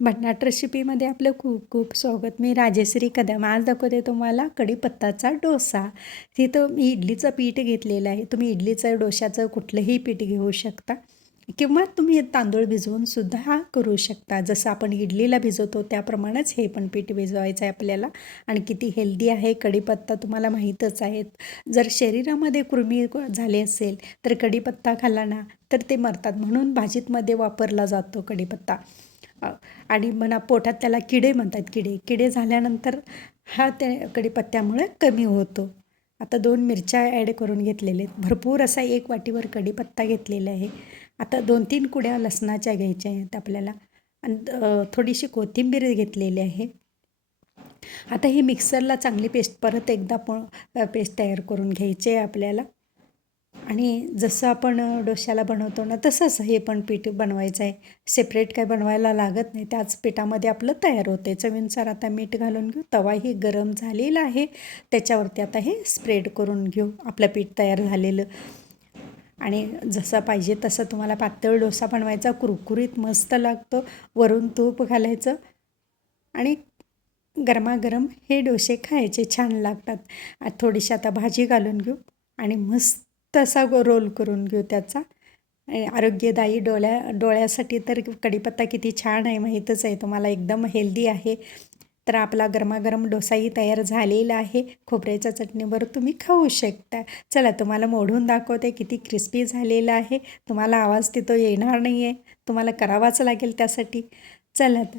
भन्नाट रेसिपीमध्ये आपलं खूप खूप स्वागत. मी राजेश्री कदम. आज दाखवते तुम्हाला कढीपत्ताचा डोसा. तिथं मी इडलीचं पीठ घेतलेलं आहे. तुम्ही इडलीचं डोशाचं कुठलंही पीठ घेऊ शकता. किंवा तुम्ही तांदूळ भिजवून सुद्धा करू शकता. जसं आपण इडलीला भिजवतो त्याप्रमाणेच हे पण पीठ भिजवायचं आहे आपल्याला. आणि किती हेल्दी आहे कढीपत्ता तुम्हाला माहीतच आहेत. जर शरीरामध्ये कृमी झाले असेल तर कढीपत्ता खाल्ला ना तर ते मरतात. म्हणून भाजीतमध्ये वापरला जातो कढीपत्ता. आणि म्हणा पोटात त्याला किडे म्हणतात किडे. किडे झाल्यानंतर हा त्या पत्त्यामुळे कमी होतो. आता दोन मिरच्या ॲड करून घेतलेले आहेत. भरपूर असा एक वाटीवर कढीपत्ता घेतलेला आहे. आता दोन तीन कुड्या लसणाच्या घ्यायच्या आहेत आपल्याला. आणि थोडीशी कोथिंबीर घेतलेली आहे. आता ही मिक्सरला चांगली पेस्ट परत एकदा पण पेस्ट तयार करून घ्यायची आहे आपल्याला. आणि जसं आपण डोश्याला बनवतो ना तसंच हे पण पीठ बनवायचं आहे. सेपरेट काय बनवायला लागत नाही त्याच पिठामध्ये आपलं तयार होते चवीनुसार आता मीठ घालून घेऊ तवाही गरम झालेला आहे. त्याच्यावरती आता हे स्प्रेड करून घेऊ आपलं पीठ तयार झालेलं. आणि जसं पाहिजे तसं तुम्हाला पातळ डोसा बनवायचा कुरकुरीत मस्त लागतो. वरून तूप घालायचं आणि गरमागरम हे डोसे खायचे छान लागतात. थोडीशी आता भाजी घालून घेऊ आणि मस्त तसा गो- रोल करून घेऊ त्याचा. आरोग्यदायी डोळ्या डोळ्यासाठी तर कढीपत्ता किती छान आहे माहीतच आहे. तुम्हाला एकदम हेल्दी आहे. तर आपला गरमागरम डोसाही तयार झालेला आहे. खोबऱ्याच्या चटणीवर तुम्ही खाऊ शकता. चला तुम्हाला मोडून दाखवते किती क्रिस्पी झालेला आहे. तुम्हाला आवाज तिथं येणार नाही आहे तुम्हाला करावाच लागेल त्यासाठी. चला तर